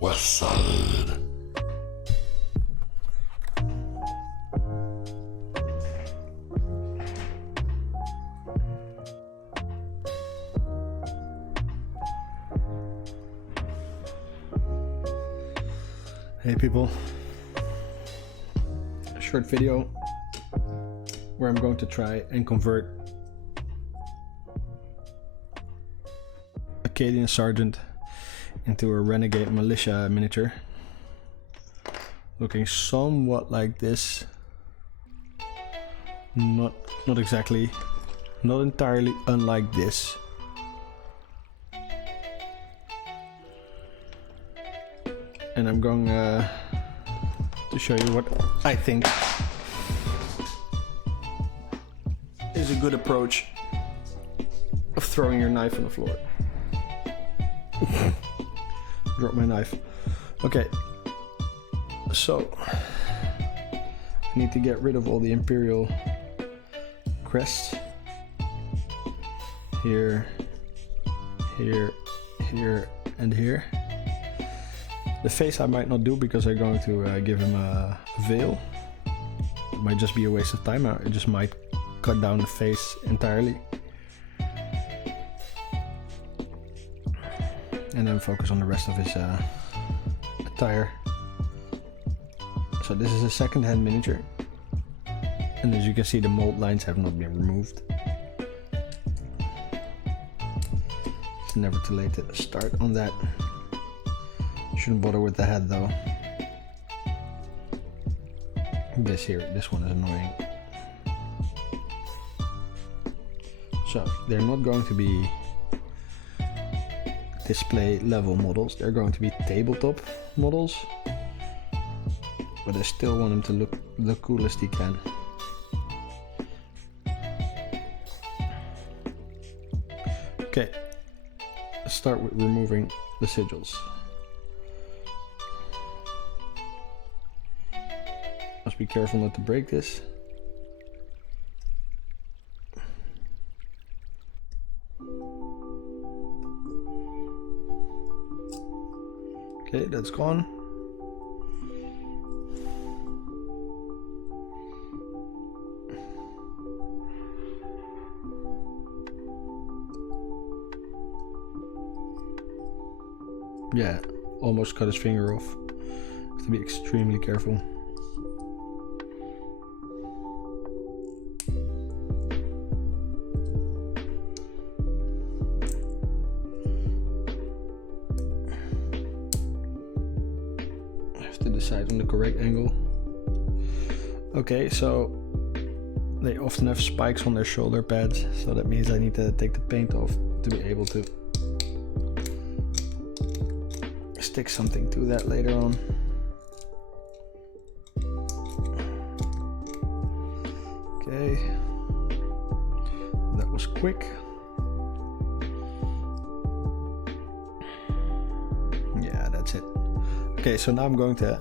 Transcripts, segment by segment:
West Side. Hey people, a short video where I'm going to try and convert a Cadian sergeant into a Renegade Militia miniature, looking somewhat like this. Not exactly, not entirely unlike this. And I'm going to show you what I think is a good approach of throwing your knife on the floor. Drop my knife. Okay, so I need to get rid of all the Imperial crests. Here, here, here, and here. The face I might not do because I'm going to give him a veil. It might just be a waste of time. I just might cut down the face entirely. And then focus on the rest of his attire. So this is a second-hand miniature. And as you can see, the mold lines have not been removed. It's never too late to start on that. Shouldn't bother with the head though. This one is annoying. So they're not going to be display level models, they're going to be tabletop models, but I still want them to look the coolest he can. Okay, let's start with removing the sigils. Must be careful not to break this. Okay, that's gone. Yeah, almost cut his finger off. Have to be extremely careful. On the correct angle. Okay, so they often have spikes on their shoulder pads, so that means I need to take the paint off to be able to stick something to that later on. Okay, that was quick. Yeah, that's it. Okay, so now I'm going to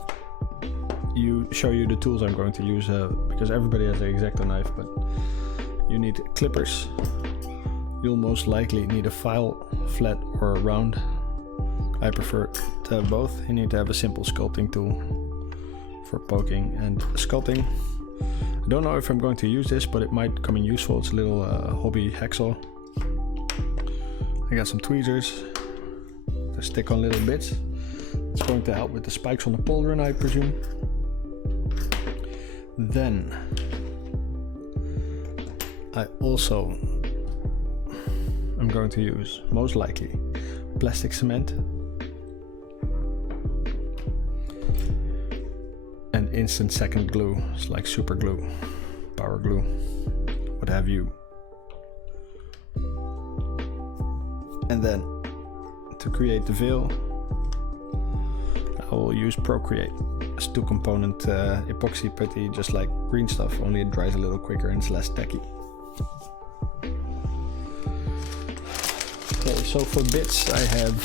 show you the tools I'm going to use, because everybody has an X-Acto knife, but you need clippers. You'll most likely need a file, flat or round. I prefer to have both. You need to have a simple sculpting tool for poking and sculpting. I don't know if I'm going to use this, but it might come in useful. It's a little hobby hacksaw. I got some tweezers to stick on little bits. It's going to help with the spikes on the pauldron, I presume. Then I also am going to use, most likely, plastic cement and instant second glue. It's like super glue, power glue, what have you. And then to create the veil, I will use Procreate. It's 2-component epoxy putty, just like green stuff, only it dries a little quicker and it's less tacky. Okay, so for bits I have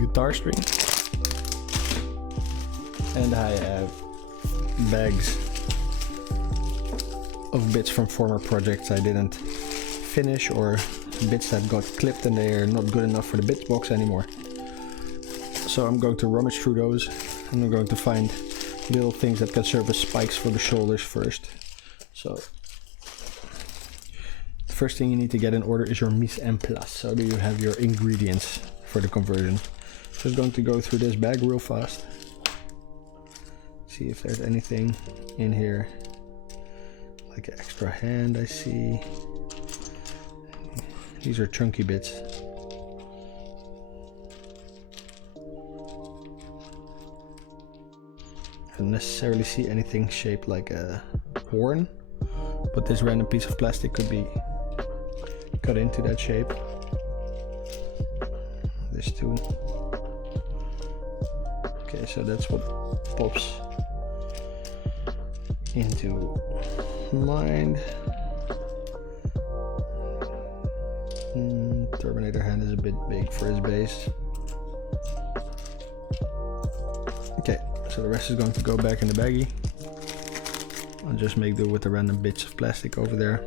guitar string and I have bags of bits from former projects I didn't finish, or bits that got clipped and they are not good enough for the bits box anymore. So I'm going to rummage through those and I'm going to find little things that can serve as spikes for the shoulders first. So the first thing you need to get in order is your mise en place. So do you have your ingredients for the conversion? Just going to go through this bag real fast. See if there's anything in here. Like an extra hand I see. These are chunky bits. I don't necessarily see anything shaped like a horn, but this random piece of plastic could be cut into that shape. This too. Okay, so that's what pops into mind. Terminator hand is a bit big for his base. Okay, so the rest is going to go back in the baggie. I'll just make do with the random bits of plastic over there.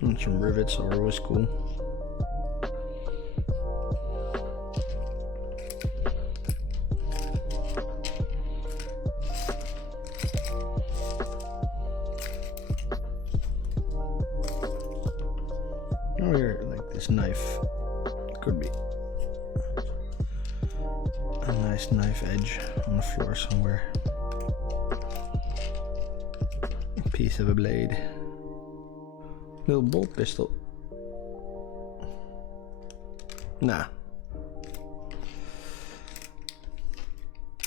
And some rivets are always cool. Oh, here, like this knife could be a nice knife edge on the floor somewhere. piece of a blade. Little bolt pistol. Nah.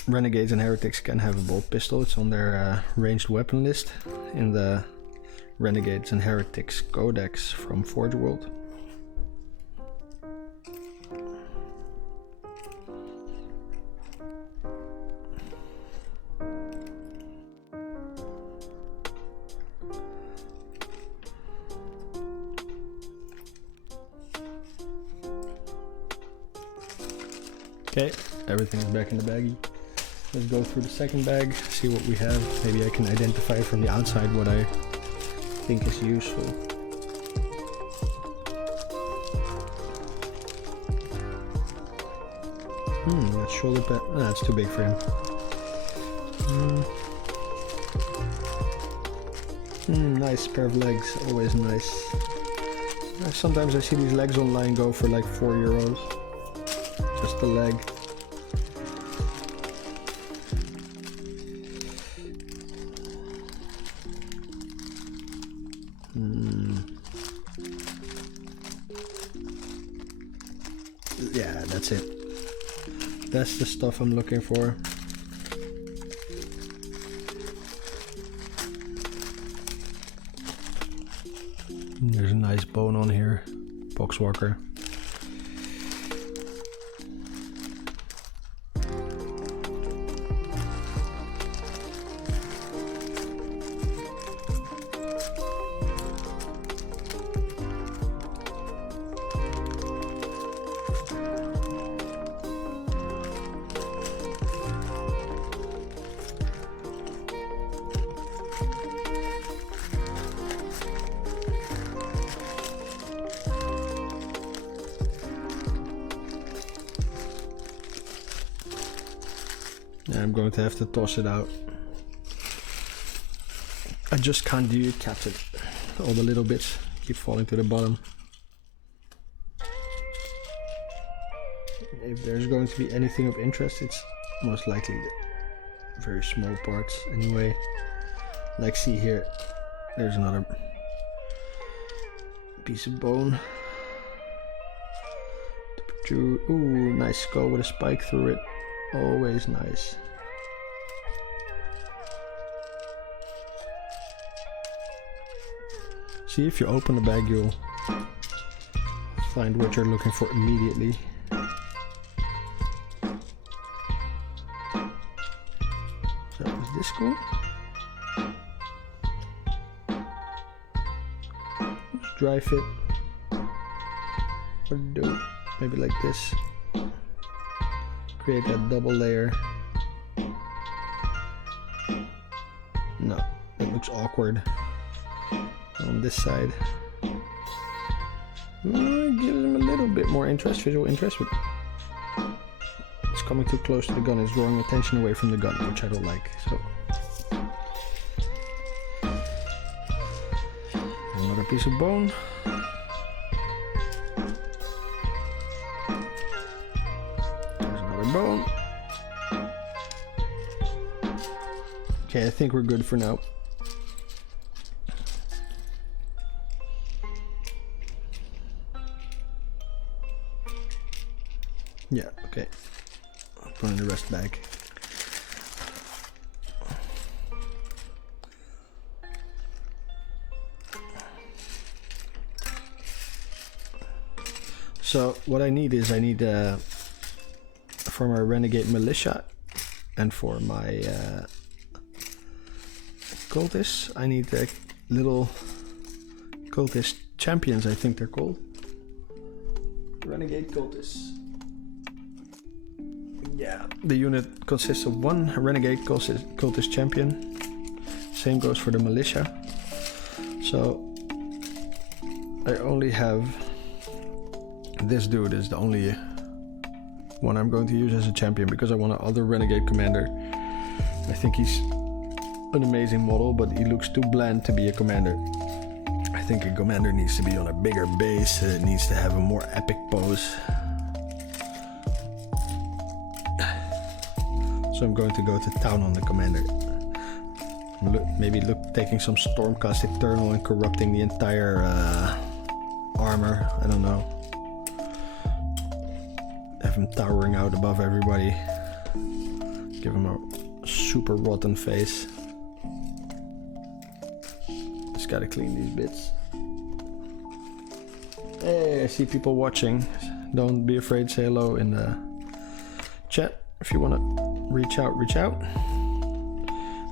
Renegades and heretics can have a bolt pistol. It's on their ranged weapon list in the Renegades and Heretics Codex from Forge World. Okay, everything is back in the baggie. Let's go through the second bag, see what we have. Maybe I can identify from the outside what I think is useful. That shoulder pad, that's too big for him. Nice pair of legs, always nice. Sometimes I see these legs online go for like €4. Just the leg. Yeah, that's it. That's the stuff I'm looking for. There's a nice bone on here. Boxwalker. I'm going to have to toss it out. I just can't decap it. All the little bits keep falling to the bottom. If there's going to be anything of interest, it's most likely the very small parts anyway. Like see here, there's another piece of bone. Ooh, nice skull with a spike through it. Always nice. See, if you open the bag, you'll find what you're looking for immediately. So, is this cool? Just dry fit. What do you do? Maybe like this. Create that double layer. No, that looks awkward. On this side. Gives him a little bit more interest, visual interest, but it's coming too close to the gun. It's drawing attention away from the gun, which I don't like. So another piece of bone. There's another bone. Okay, I think we're good for now. Yeah, okay. I'll put in the rest back. So what I need is for my Renegade Militia and for my cultists, I need the little cultist champions, I think they're called. Renegade cultists. Yeah, the unit consists of one Renegade cultist champion. Same goes for the militia. So I only have this dude is the only one I'm going to use as a champion because I want another Renegade commander. I think he's an amazing model, but he looks too bland to be a commander. I think a commander needs to be on a bigger base. It needs to have a more epic pose. So I'm going to go to town on the commander. Maybe taking some Stormcast Eternal and corrupting the entire armor. I don't know. Have him towering out above everybody. Give him a super rotten face. Just gotta clean these bits. Hey, I see people watching. Don't be afraid, say hello in the chat. If you wanna reach out, reach out.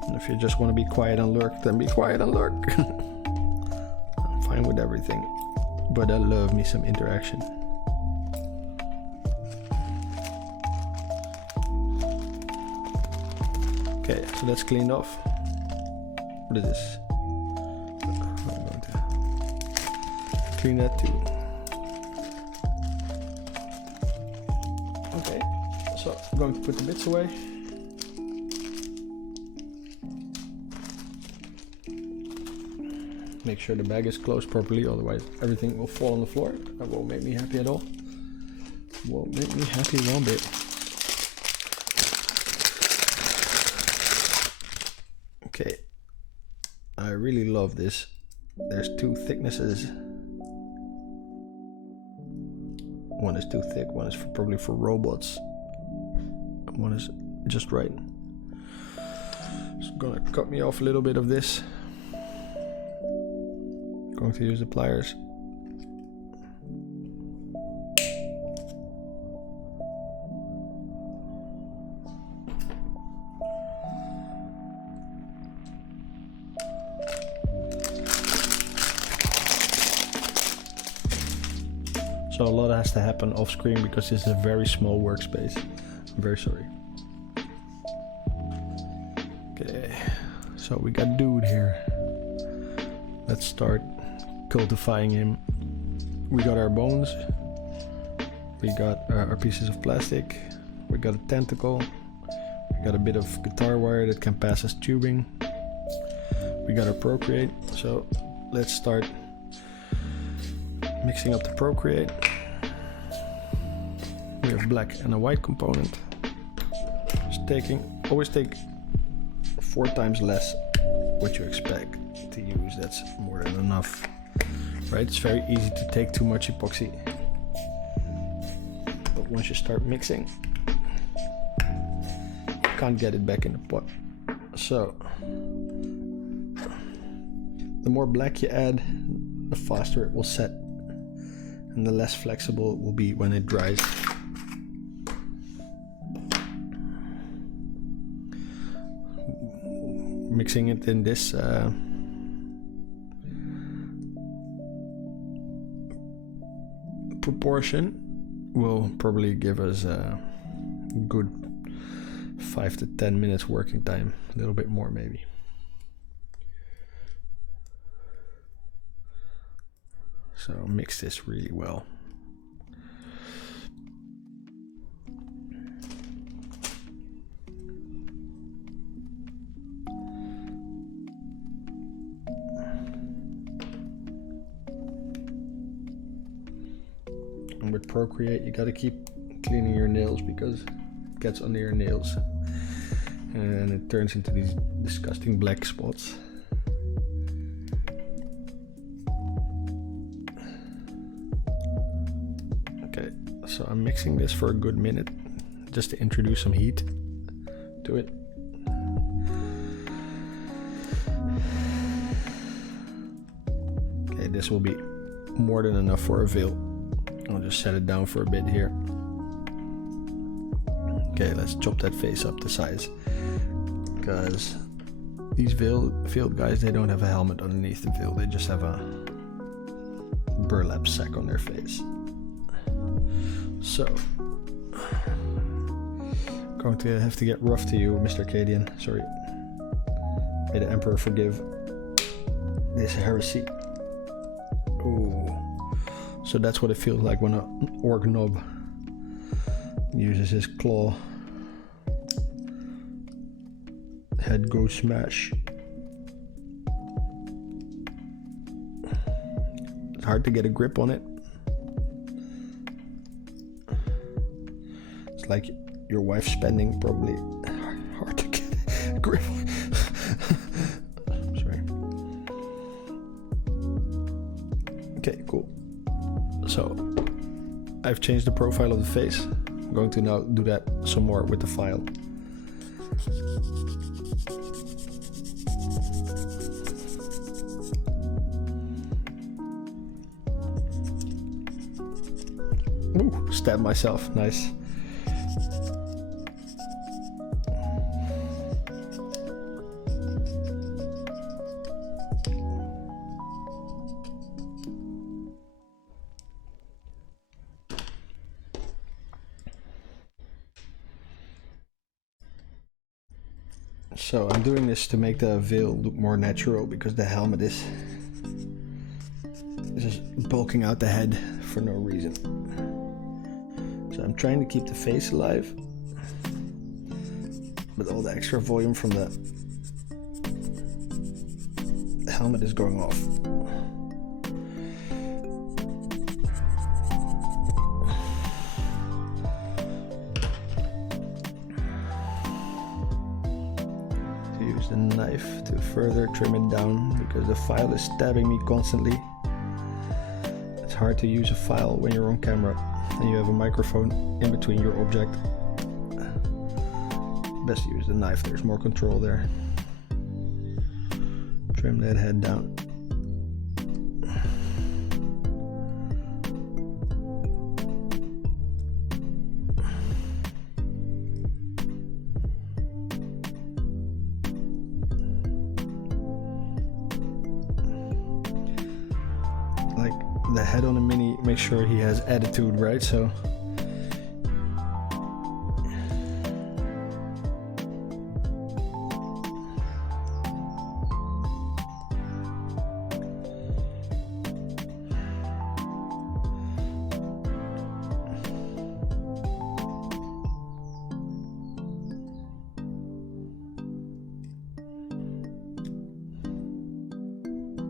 And if you just wanna be quiet and lurk, then be quiet and lurk. I'm fine with everything, but I love me some interaction. Okay, so that's cleaned off. What is this? I'm going to clean that too. Okay, so I'm going to put the bits away. Make sure the bag is closed properly, otherwise everything will fall on the floor. That won't make me happy at all. Won't make me happy one bit. Okay, I really love this. There's two thicknesses. One is too thick, one is probably for robots. One is just right. So I'm gonna cut me off a little bit of this. Going to use the pliers. So a lot has to happen off screen because this is a very small workspace. I'm very sorry. Okay, so we got dude here. Let's start cultifying him. We got our bones. We got our pieces of plastic. We got a tentacle. We got a bit of guitar wire that can pass as tubing. We got our Procreate. So let's start mixing up the Procreate. We have black and a white component. Always take 4 times less what you expect to use. That's more than enough, right? It's very easy to take too much epoxy, but once you start mixing, you can't get it back in the pot. So the more black you add, the faster it will set, and the less flexible it will be when it dries. Mixing it in this proportion will probably give us a good 5 to 10 minutes working time, a little bit more maybe. So mix this really well. And with Procreate, you gotta keep cleaning your nails because it gets under your nails and it turns into these disgusting black spots. Okay, so I'm mixing this for a good minute just to introduce some heat to it. Okay, this will be more than enough for a veil. I'll just set it down for a bit here. Okay, let's chop that face up to size, because these field guys, they don't have a helmet underneath the veil, they just have a burlap sack on their face. So going to have to get rough to you, Mr. Cadian. Sorry. May the Emperor forgive this heresy. Ooh. So that's what it feels like when an orc knob uses his claw. Head goes smash. It's hard to get a grip on it. It's like your wife spending, probably hard to get a grip. I've changed the profile of the face. I'm going to now do that some more with the file. Ooh, stabbed myself, nice. So I'm doing this to make the veil look more natural because the helmet is just bulking out the head for no reason. So I'm trying to keep the face alive, but all the extra volume from the helmet is going off. Use the knife to further trim it down because the file is stabbing me constantly. It's hard to use a file when you're on camera and you have a microphone in between your object. Best to use the knife, there's more control there. Trim that head down. The head on a mini, make sure he has attitude, right? So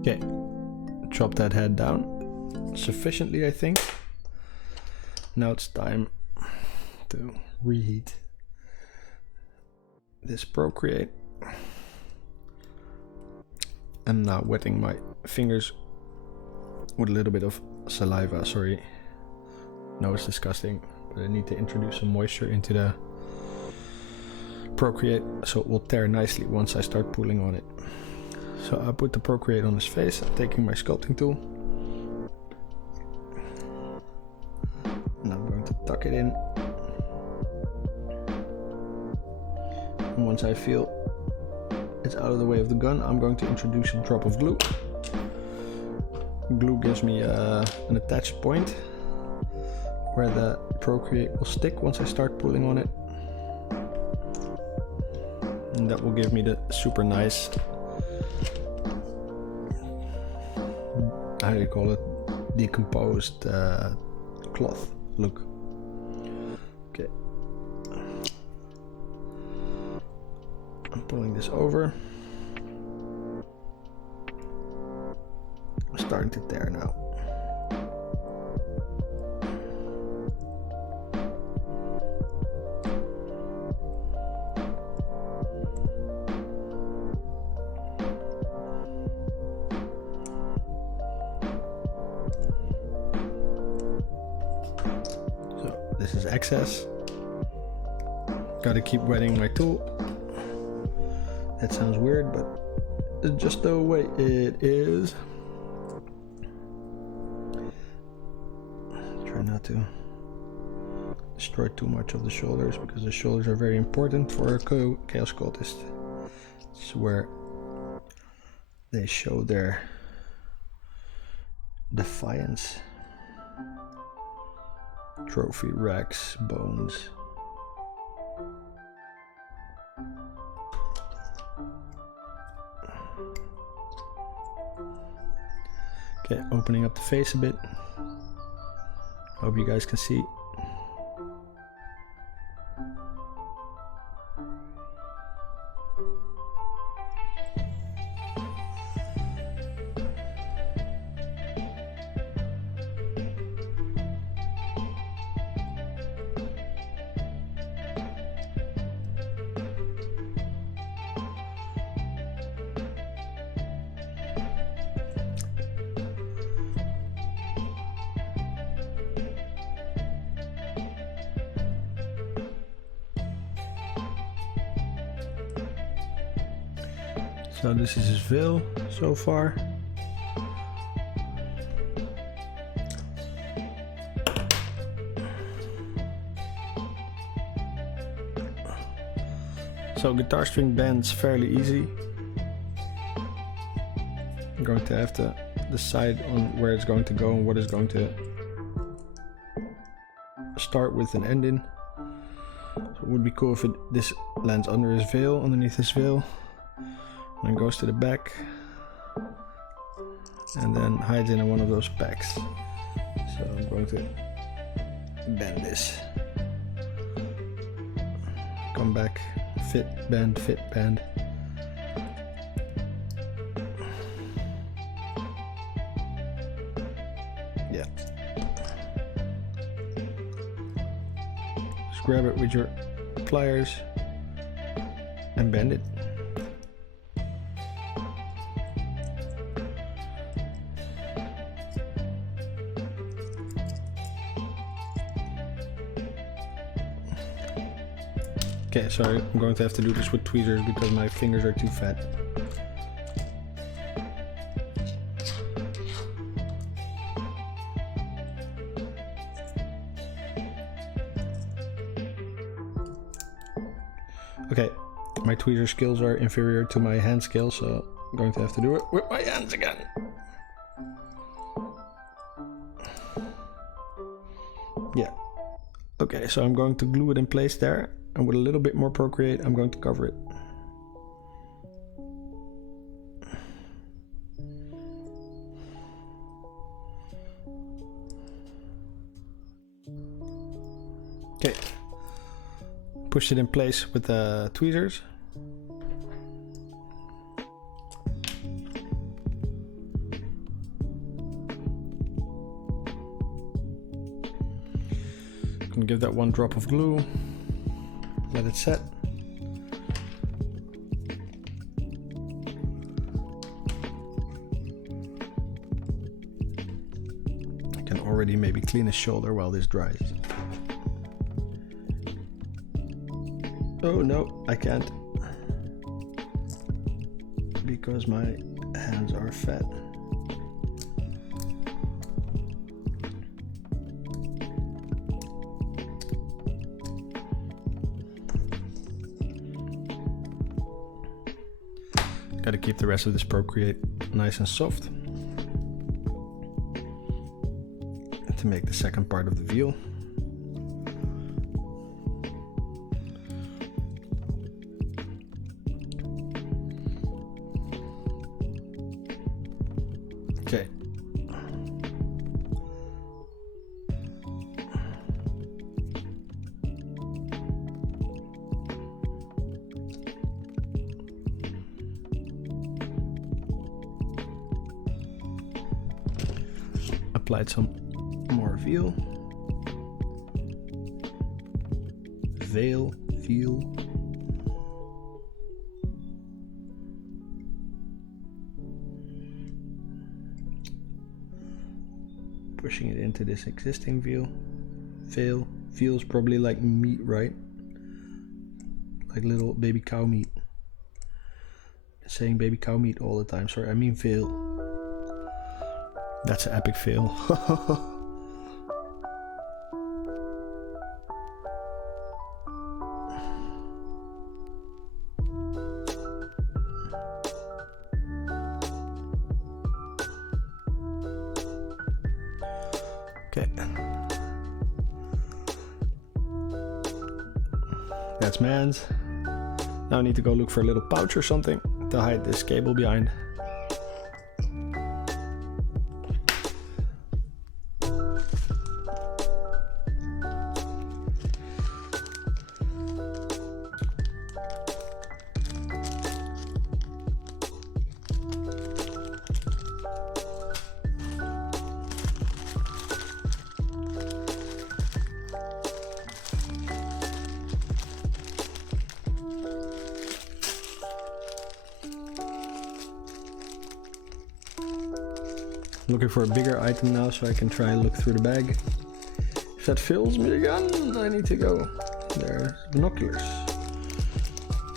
okay, chop that head down sufficiently, I think. Now it's time to reheat this Procreate. I'm now wetting my fingers with a little bit of saliva, sorry. No, it's disgusting, but I need to introduce some moisture into the Procreate so it will tear nicely once I start pulling on it. So I put the Procreate on his face. I'm taking my sculpting tool. And I'm going to tuck it in. And once I feel it's out of the way of the gun, I'm going to introduce a drop of glue. Glue gives me an attached point where the Procreate will stick once I start pulling on it. And that will give me the super nice, how do you call it, decomposed cloth look. Okay, I'm pulling this over. I'm starting to tear now. This is excess. Gotta keep wetting my tool. That sounds weird, but it's just the way it is. Try not to destroy too much of the shoulders because the shoulders are very important for a chaos cultist. It's where they show their defiance. Trophy racks, bones. Okay, opening up the face a bit. Hope you guys can see. So this is his veil so far. So guitar string bends fairly easy. I'm going to have to decide on where it's going to go and what it's going to start with and end in. So it would be cool if this lands under his veil, underneath his veil, and then goes to the back, and then hides in one of those packs. So I'm going to bend this. Come back, fit, bend, bend. Yeah. Just grab it with your pliers and bend it. Okay, sorry, I'm going to have to do this with tweezers because my fingers are too fat. Okay, my tweezer skills are inferior to my hand skills, so I'm going to have to do it with my hands again. Yeah. Okay, so I'm going to glue it in place there. And with a little bit more Procreate, I'm going to cover it. Okay. Push it in place with the tweezers. I'm gonna give that one drop of glue. Let it set. I can already maybe clean his shoulder while this dries. Oh no, I can't. Because my hands are fat. Gotta keep the rest of this Procreate nice and soft to make the second part of the veil. Okay. Applied some more veil. Veil. Pushing it into this existing veil. Veil feels probably like meat, right? Like little baby cow meat. Saying baby cow meat all the time. Sorry, I mean veil. That's an epic fail. Okay. That's man's. Now I need to go look for a little pouch or something to hide this cable behind. Looking for a bigger item now so I can try and look through the bag. If that fills me again, I need to go. There's binoculars.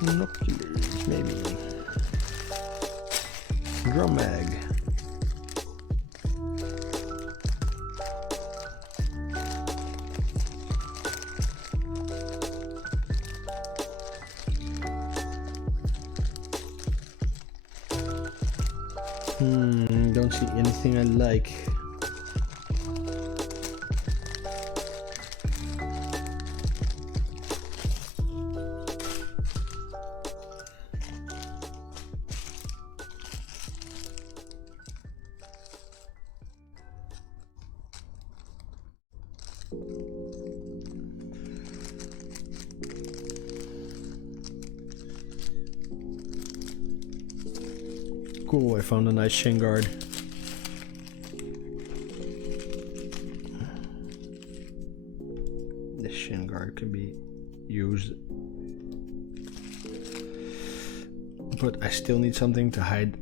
Binoculars, maybe. Drum mag. Don't see anything I like. Cool, I found a nice shin guard. This shin guard can be used, but I still need something to hide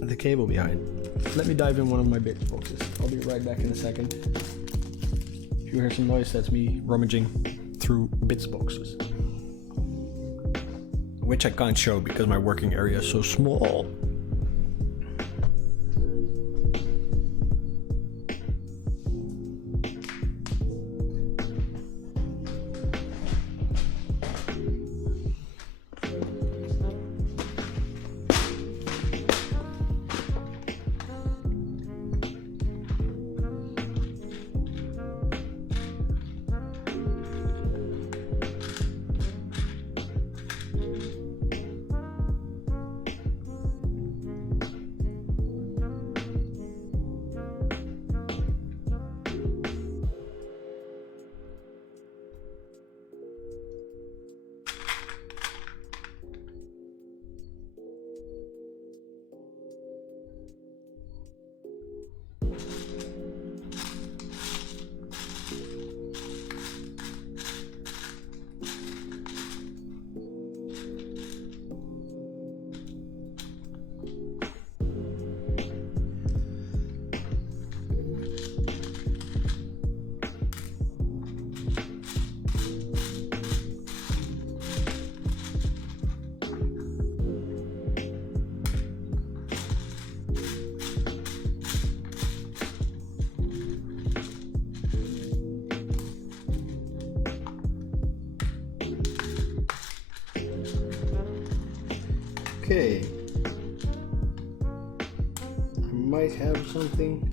the cable behind. Let me dive in one of my big boxes. I'll be right back in a second. If you hear some noise, that's me rummaging through bits boxes, which I can't show because my working area is so small. Okay, I might have something.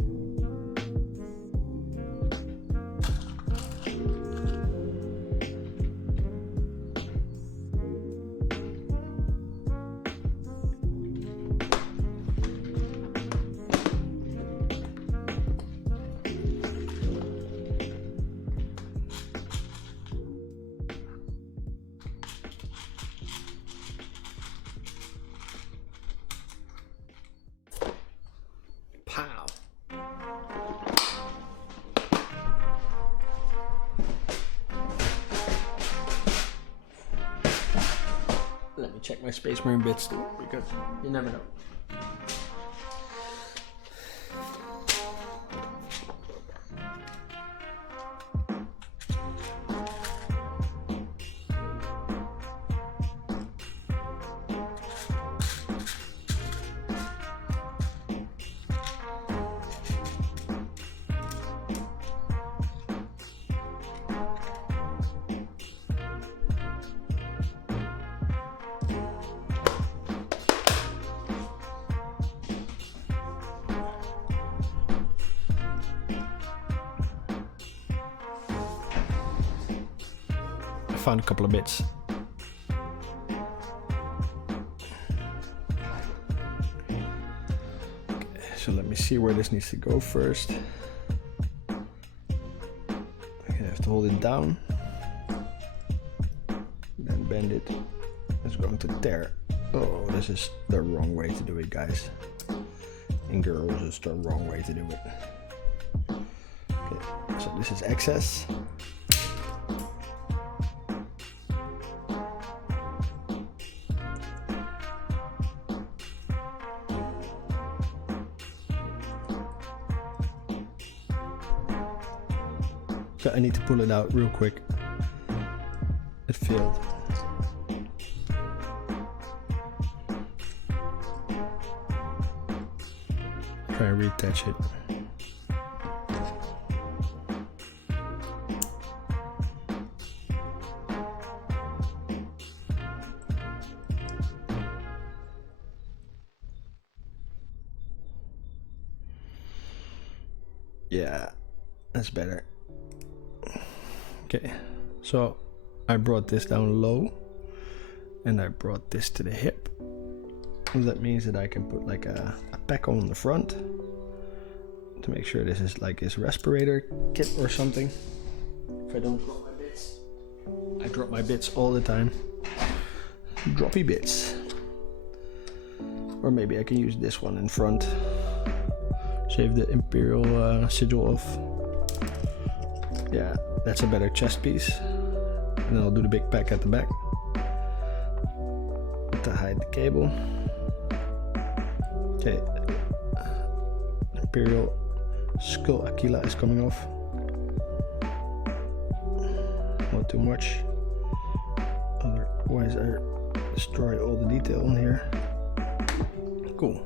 Pow. Let me check my Space Marine bits too, because you never know. Found a couple of bits. Okay, so let me see where this needs to go first. I have to hold it down, then bend it. It's going to tear. Oh, this is the wrong way to do it, guys. And girls, it's the wrong way to do it. Okay, so this is excess. So I need to pull it out real quick. It failed. try and reattach it. Yeah, that's better. Okay, so I brought this down low and I brought this to the hip. That means that I can put like a pack on the front to make sure this is like his respirator kit or something. If I don't drop my bits. I drop my bits all the time. Droppy bits. Or maybe I can use this one in front. Shave the Imperial sigil off. Yeah, that's a better chest piece. And then I'll do the big pack at the back to hide the cable. Okay, Imperial Skull Aquila is coming off. Not too much. Otherwise I destroy all the detail on here. Cool.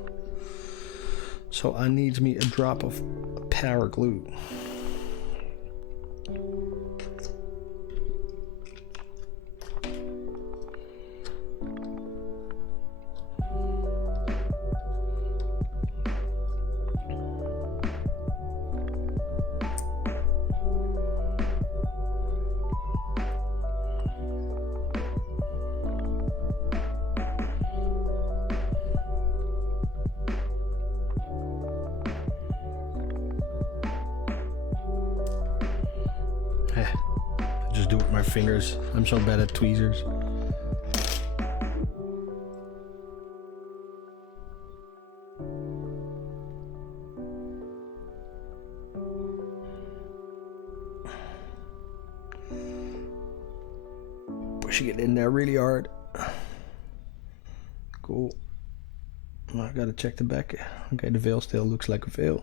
So I need me a drop of power glue. Just do it with my fingers. I'm so bad at tweezers. Pushing it in there really hard. Cool. I gotta check the back. Okay, the veil still looks like a veil.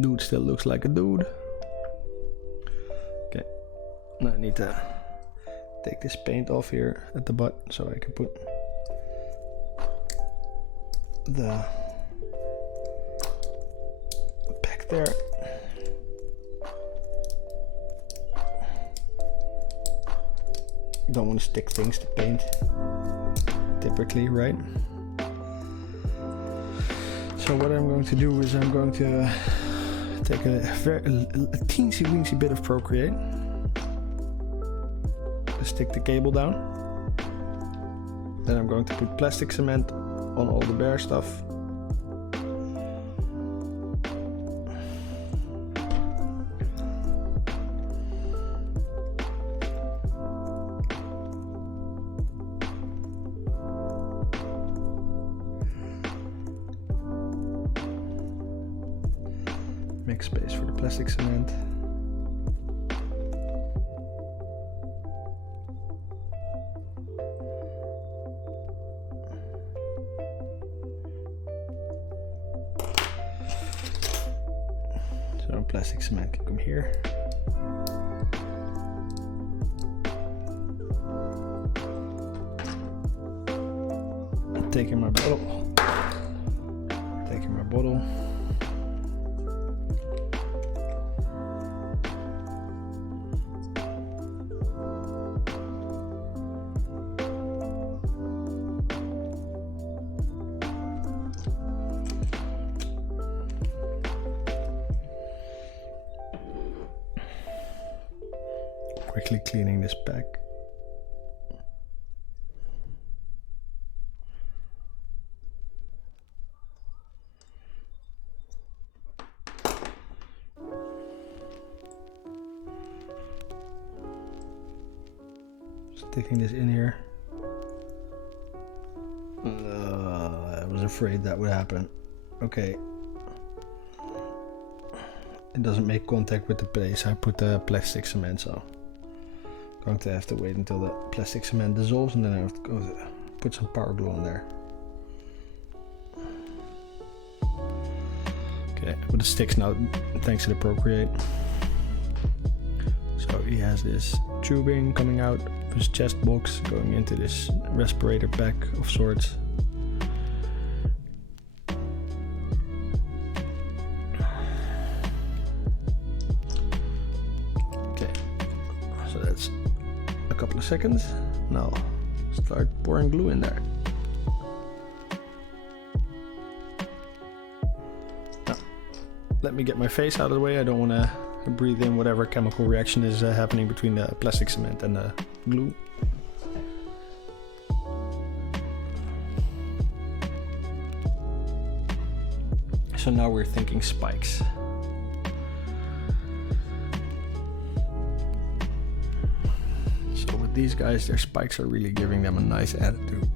Dude still looks like a dude. Okay, now I need to take this paint off here at the butt so I can put the back there. Don't want to stick things to paint typically, right? So what I'm going to do is I'm going to take a teensy weensy bit of Procreate to stick the cable down. Then I'm going to put plastic cement on all the bare stuff. Make space for the plastic cement. So plastic cement can come here. I'm taking my bottle. Quickly cleaning this back. Sticking this in here. I was afraid that would happen. Okay. It doesn't make contact with the base. I put the plastic cement, so going to have to wait until the plastic cement dissolves, and then I have to go to put some power glue on there. Okay, but it sticks now thanks to the Procreate. So he has this tubing coming out of his chest box, going into this respirator pack of sorts. Okay, so that's a couple of seconds. Now start pouring glue in there. Now, let me get my face out of the way. I don't want to breathe in whatever chemical reaction is happening between the plastic cement and the glue. So now we're thinking spikes. So with these guys, their spikes are really giving them a nice attitude.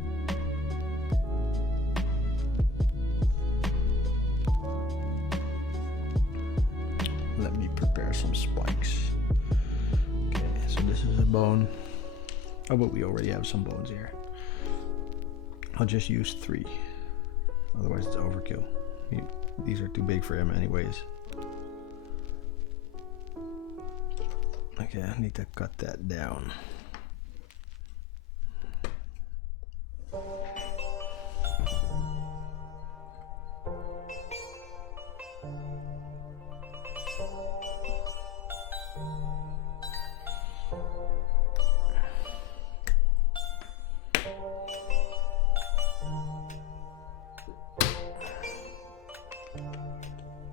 Let me prepare some spikes. Okay, so this is a bone. Oh, but we already have some bones here. I'll just use 3. Otherwise it's overkill. These are too big for him anyways. Okay, I need to cut that down.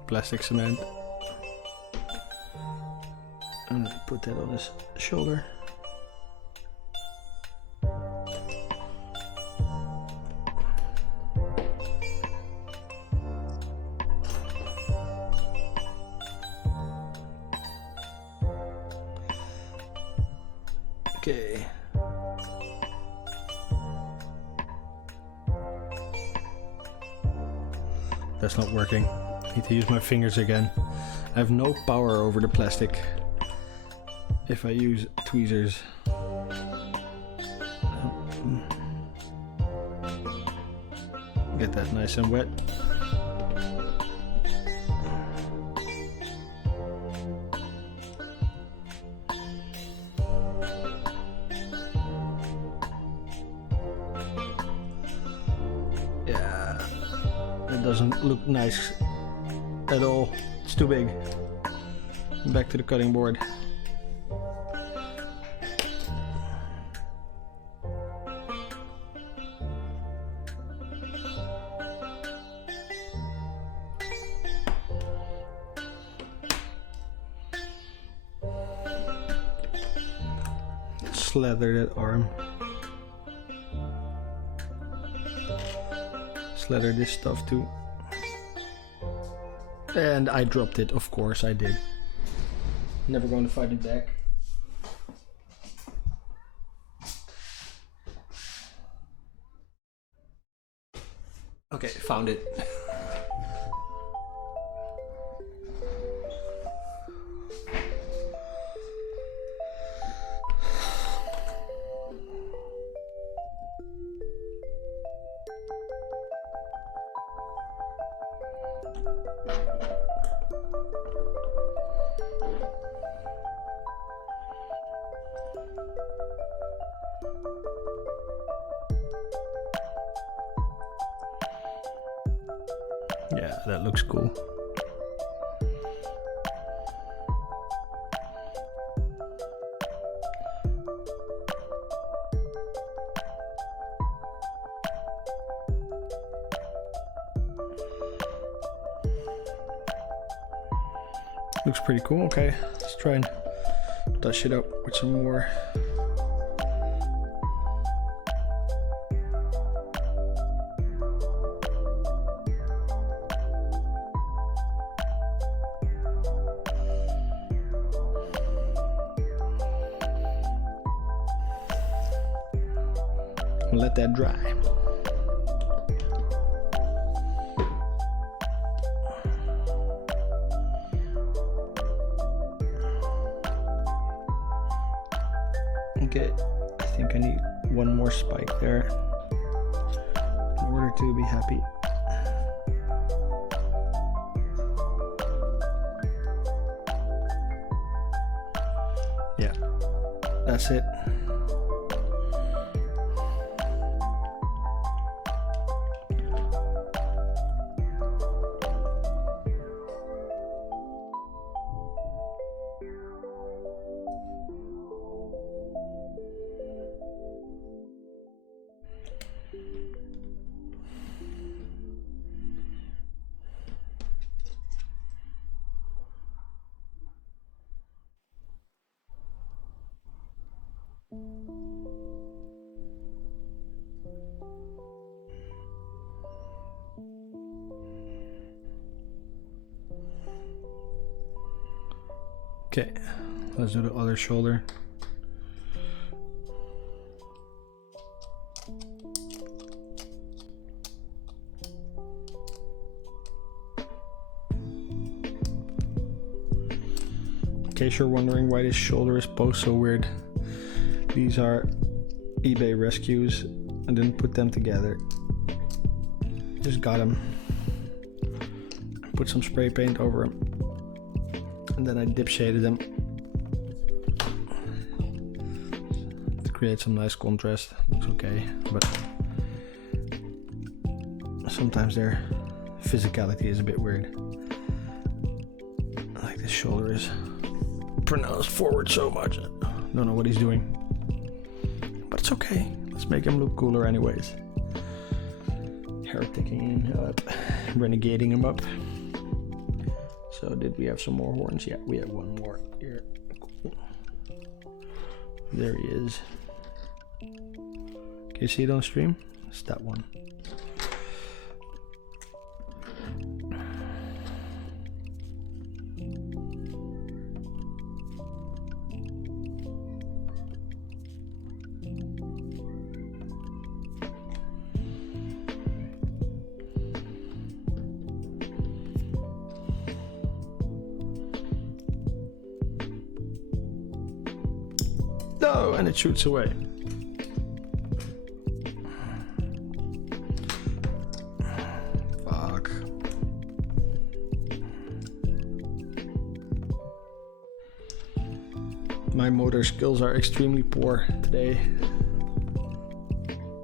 Plastic cement. And put that on his shoulder. Okay. That's not working. I need to use my fingers again. I have no power over the plastic if I use tweezers. Get that nice and wet. Yeah, it doesn't look nice at all. It's too big. Back to the cutting board. Slather that arm. Slather this stuff too. And I dropped it, of course I did. Never going to fight it back. Okay, found it. Yeah, that looks cool. Looks pretty cool. Okay, let's try and touch it up with some more. Let that dry. Okay, I think I need one more spike there in order to be happy. Yeah, That's it. Okay, let's do the other shoulder. In case you're wondering why this shoulder is posed so weird, these are eBay rescues. I didn't put them together. Just got them. Put some spray paint over them. And then I dip shaded them to create some nice contrast. Looks okay, but sometimes their physicality is a bit weird. Like this shoulder is pronounced forward so much. Don't know what he's doing, but it's okay. Let's make him look cooler anyways. Hereticking him up, renegading him up. So did we have some more horns? Yeah, we have one more here. Cool. There he is. Can you see it on stream? It's that one. No, and it shoots away. Fuck. My motor skills are extremely poor today.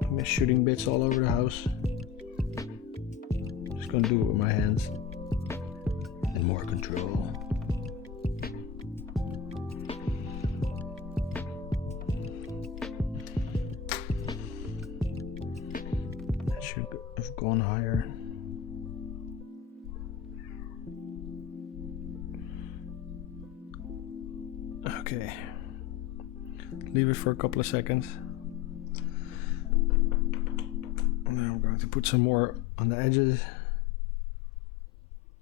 I'm shooting bits all over the house. Just gonna do it with my hands. And more control. Should have gone higher. Okay. Leave it for a couple of seconds. And then I'm going to put some more on the edges.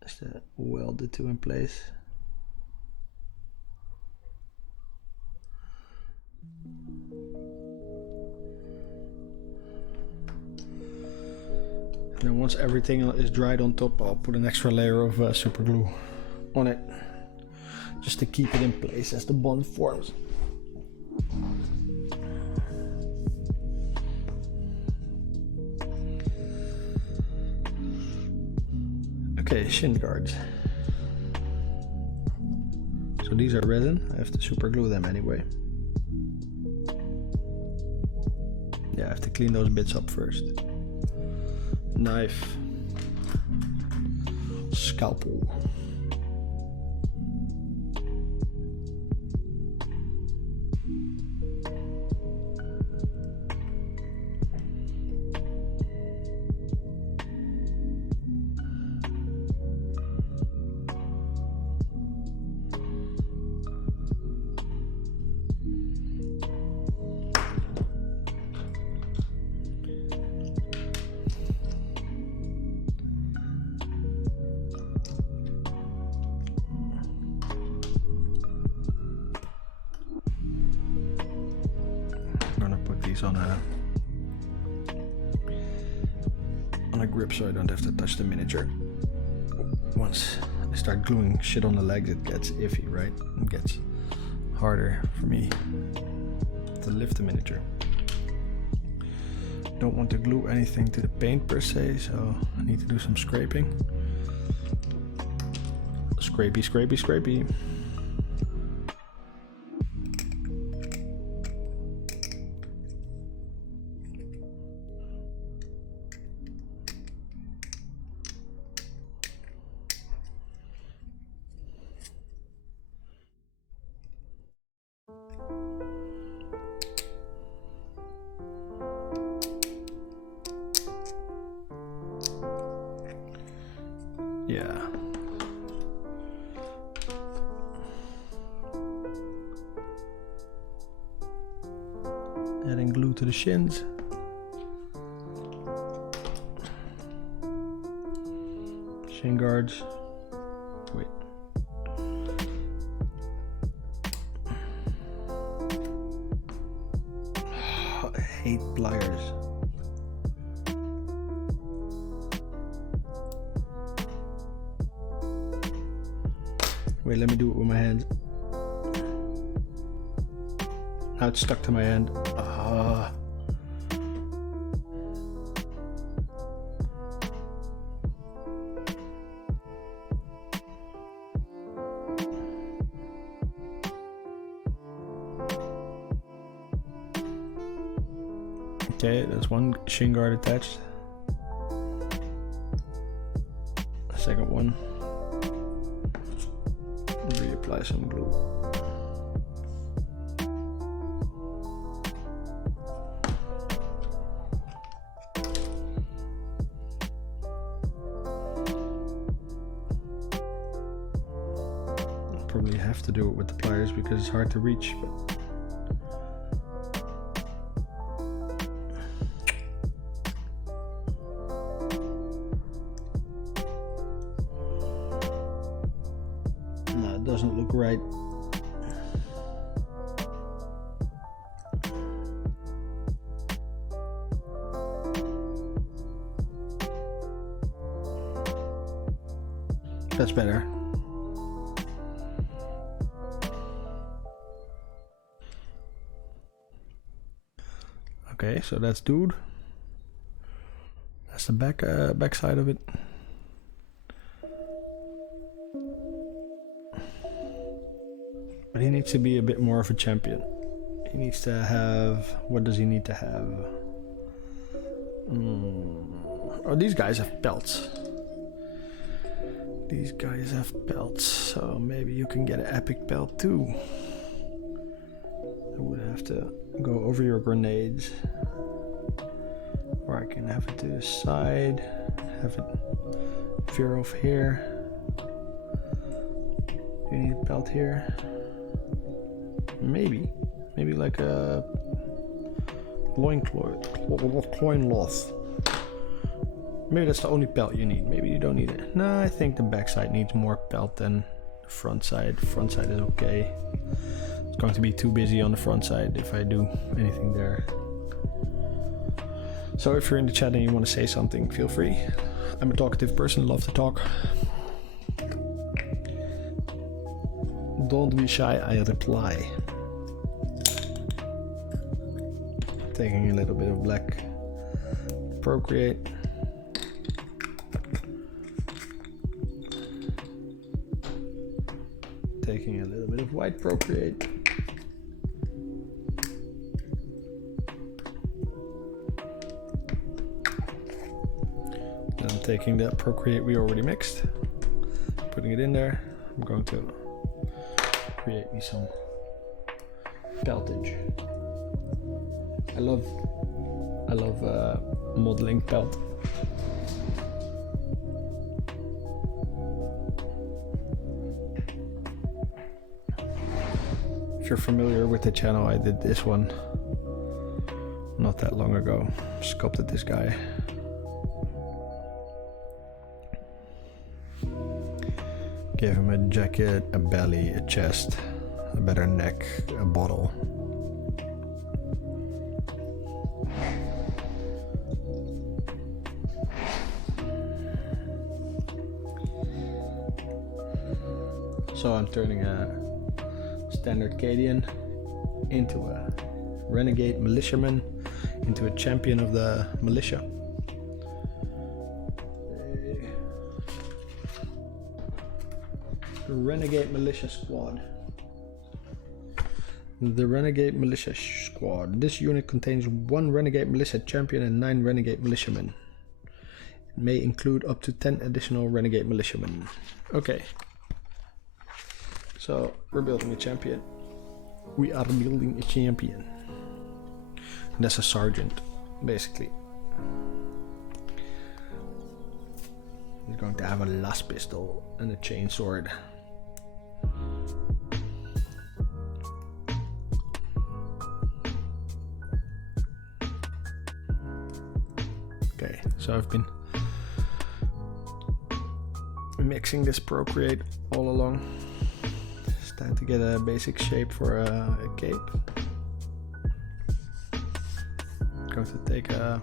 Just to weld the two in place. And then once everything is dried on top, I'll put an extra layer of super glue on it, just to keep it in place as the bond forms. Okay, shin guards. So these are resin. I have to super glue them anyway. Yeah, I have to clean those bits up first. Knife, scalpel. On a grip so I don't have to touch the miniature. Once I start gluing shit on the legs, it gets iffy, right? It gets harder for me to lift the miniature. Don't want to glue anything to the paint per se, so I need to do some scraping. Scrapey, scrapey, scrapey. Adding glue to the shins. Shin guards. Wait. I hate pliers. Wait, let me do it with my hands. Now it's stuck to my hand. Okay, there's one shin guard attached. Second one. Reapply some glue. I'll probably have to do it with the pliers because it's hard to reach, but doesn't look right. That's better. Okay, so that's dude. That's the back side of it. But he needs to be a bit more of a champion. He needs to have... What does he need to have? Oh, these guys have belts. These guys have belts. So maybe you can get an epic belt too. I would have to go over your grenades. Or I can have it to the side. Have it veer off here. Do you need a belt here? Maybe like a loincloth. Maybe that's the only belt you need. Maybe you don't need it. No, I think the backside needs more belt than the front side. The front side is okay. It's going to be too busy on the front side if I do anything there. So if you're in the chat and you want to say something, feel free. I'm a talkative person, love to talk. Don't be shy, I reply. Taking a little bit of black Procreate. Taking a little bit of white Procreate. Then I'm taking that Procreate we already mixed, putting it in there. I'm going to create me some peltage. I love modeling pelt. If you're familiar with the channel, I did this one not that long ago. Sculpted this guy. Gave him a jacket, a belly, a chest, a better neck, a bottle. So I'm turning a standard Cadian into a Renegade Militiaman, into a champion of the militia. The Renegade Militia Squad. The Renegade Militia Squad. This unit contains 1 Renegade Militia Champion and 9 Renegade Militiamen. It may include up to 10 additional Renegade Militiamen. Okay. So, we're building a champion. We are building a champion. And that's a sergeant, basically. He's going to have a las pistol and a chain sword. Okay, so I've been mixing this Procreate all along. It's time to get a basic shape for a cape. I'm going to take a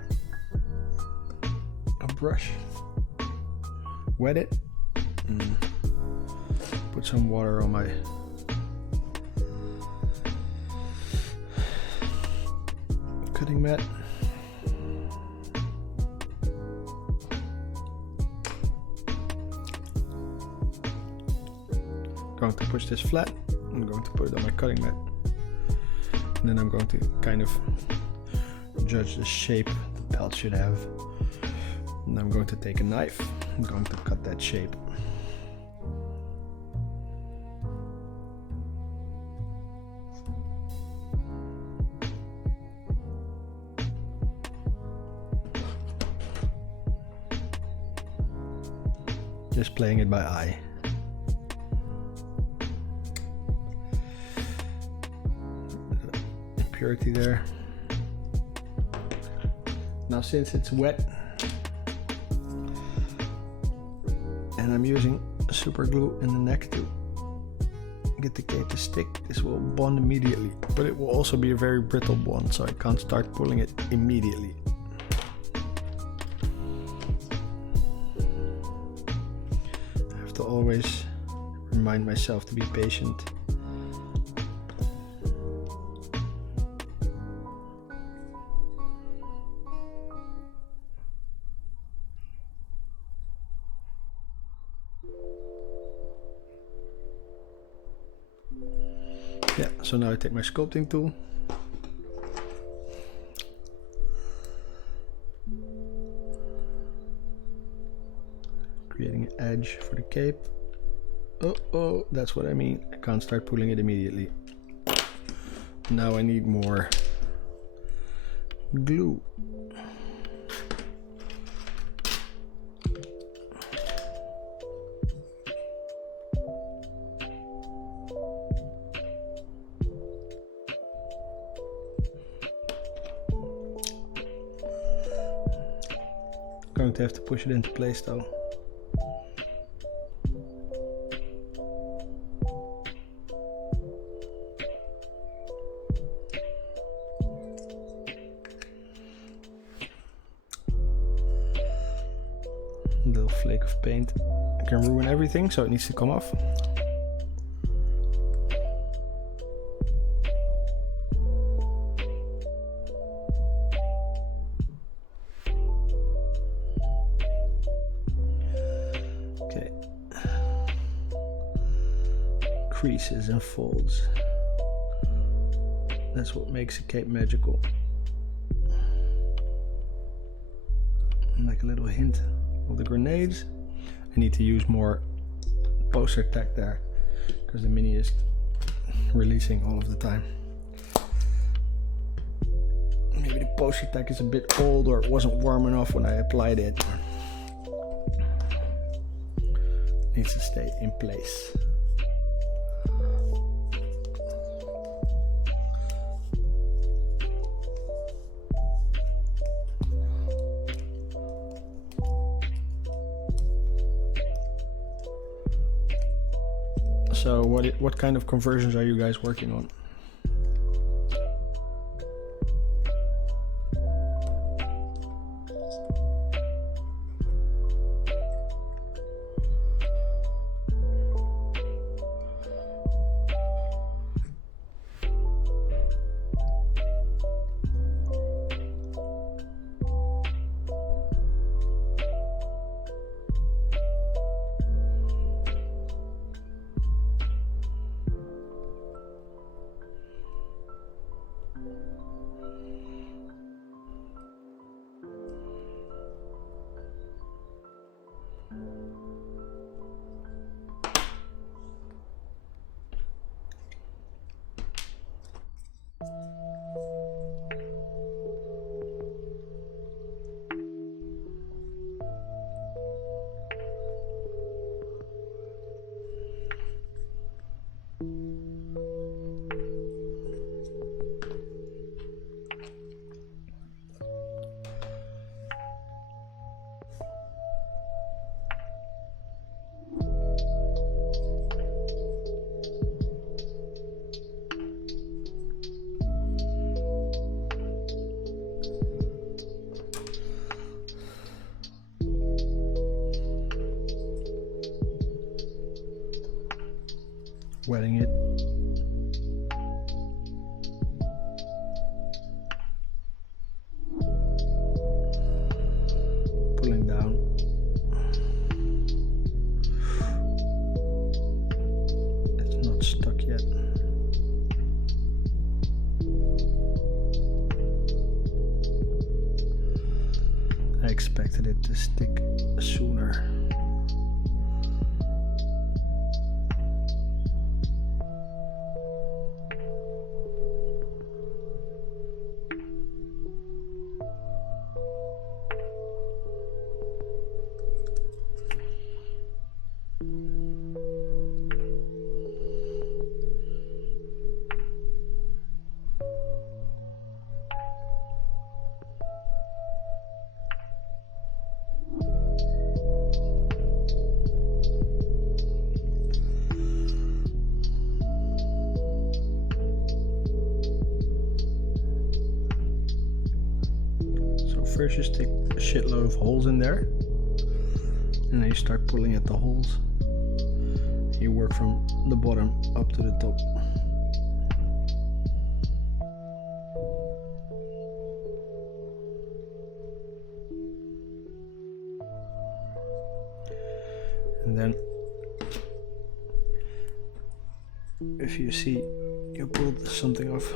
brush, wet it, and put some water on my cutting mat. Going to push this flat. I'm going to put it on my cutting mat, and then I'm going to kind of judge the shape the belt should have. And I'm going to take a knife. I'm going to cut that shape. Just playing it by eye. Impurity there. Now since it's wet and I'm using super glue in the neck to get the cape to stick, this will bond immediately, but it will also be a very brittle bond, so I can't start pulling it immediately. I have to always remind myself to be patient. Yeah, so now I take my sculpting tool. Creating an edge for the cape. Oh, that's what I mean. I can't start pulling it immediately. Now I need more glue. Going to have to push it into place though. A little flake of paint can ruin everything, so it needs to come off. Creases and folds. That's what makes a cape magical. Like a little hint of the grenades. I need to use more poster tack there because the mini is releasing all of the time. Maybe the poster tack is a bit old or it wasn't warm enough when I applied it. Needs to stay in place. So what kind of conversions are you guys working on? wetting it. Pulling down. It's not stuck yet. I expected it to stick sooner. First you stick a shitload of holes in there, and then you start pulling at the holes. You work from the bottom up to the top. And then if you see you pulled something off,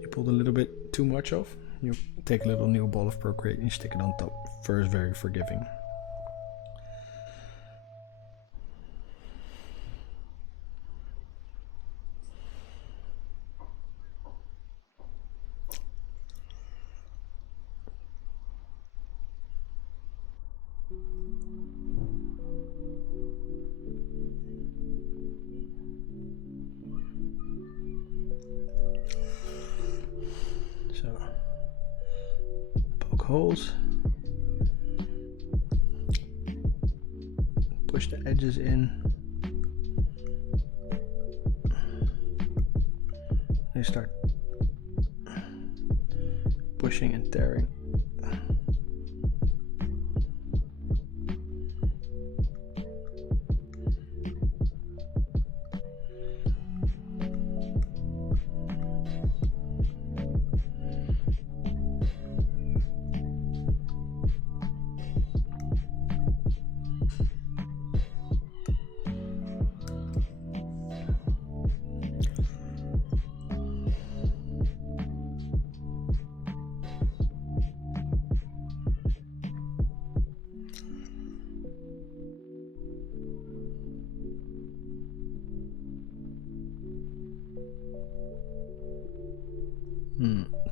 you pulled a little bit too much off, you take a little new ball of Procreate and you stick it on top. First, very forgiving. So poke holes, push the edges in, they start pushing and tearing.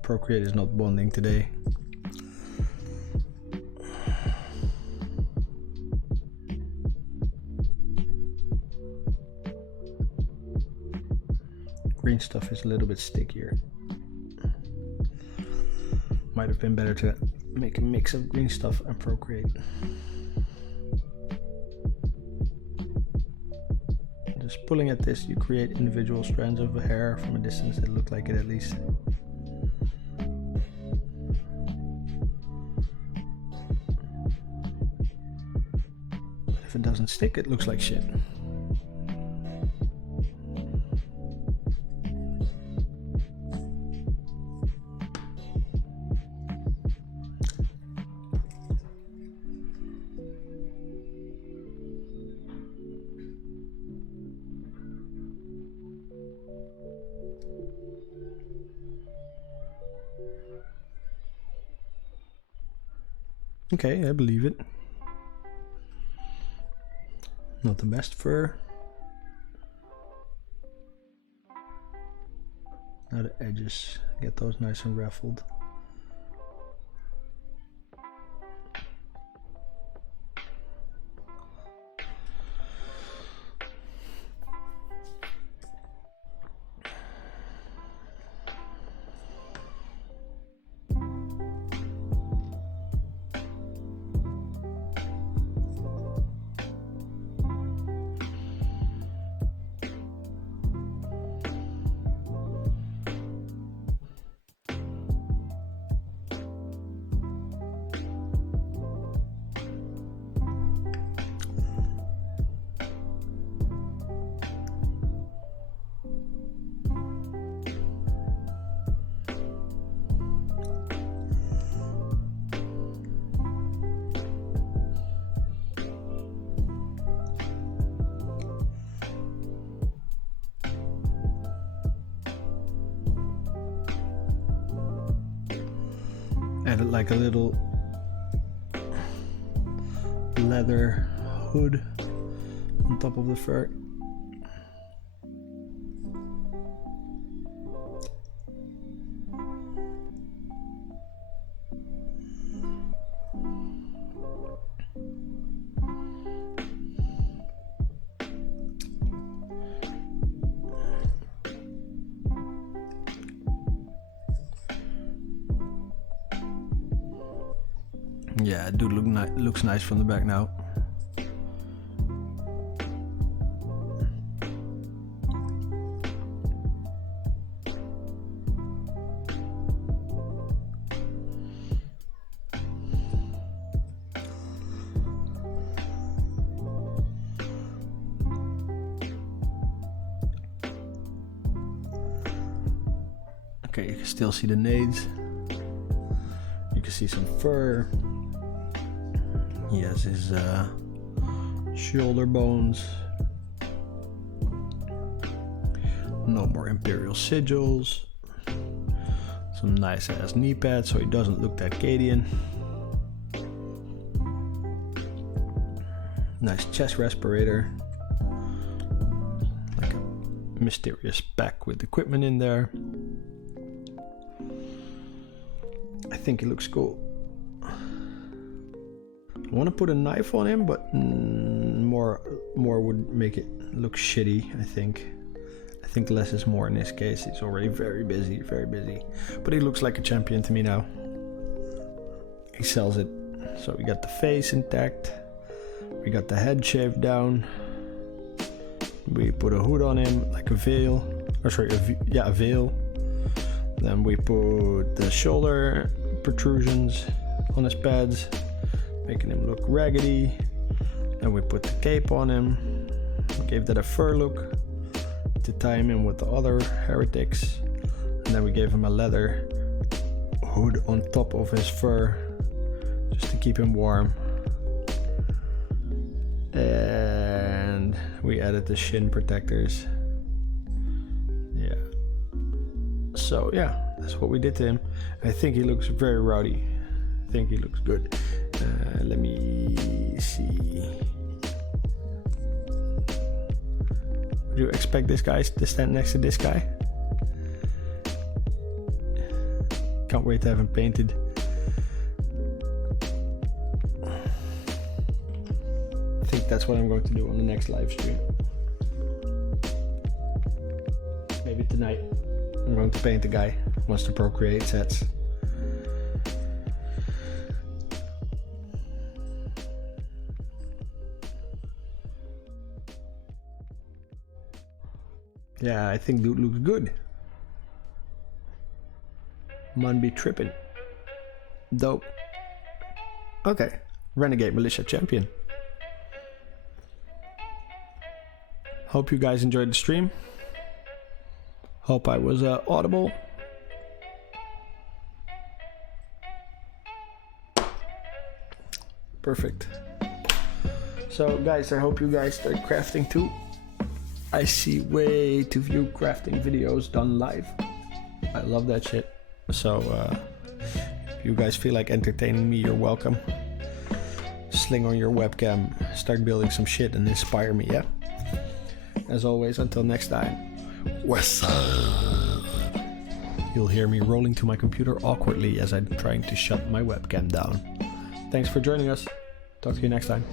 Procreate is not bonding today. Green stuff is a little bit stickier. Might have been better to make a mix of green stuff and Procreate. Just pulling at this, you create individual strands of hair from a distance that look like it at least. If it doesn't stick, it looks like shit. Okay, I believe it. Not the best fur. Now the edges, get those nice and ruffled. Added like a little leather hood on top of the fur. Yeah, dude looks nice from the back now. Okay, you can still see the nades. You can see some fur. He has his shoulder bones. No more imperial sigils. Some nice ass knee pads so he doesn't look that Cadian. Nice chest respirator. Like a mysterious pack with equipment in there. I think he looks cool. I want to put a knife on him, but more would make it look shitty, I think. I think less is more in this case. He's already very busy. But he looks like a champion to me now. He sells it. So we got the face intact. We got the head shaved down. We put a hood on him, like a veil. Or sorry, a veil. Then we put the shoulder protrusions on his pads, making him look raggedy. Then we put the cape on him, gave that a fur look to tie him in with the other heretics. And then we gave him a leather hood on top of his fur, just to keep him warm. And we added the shin protectors. Yeah. So yeah, that's what we did to him. I think he looks very rowdy. I think he looks good. Let me see. Would you expect this guy to stand next to this guy? Can't wait to have him painted. I think that's what I'm going to do on the next live stream. Maybe tonight. I'm going to paint the guy. Wants to Procreate sets. Yeah, I think dude looks good. Man be tripping. Dope. Okay. Renegade Militia Champion. Hope you guys enjoyed the stream. Hope I was audible. Perfect. So guys, I hope you guys start crafting too. I see way too few crafting videos done live. I love that shit. So if you guys feel like entertaining me, you're welcome. Sling on your webcam, start building some shit and inspire me, yeah? As always, until next time. Westside. You'll hear me rolling to my computer awkwardly as I'm trying to shut my webcam down. Thanks for joining us. Talk to you next time.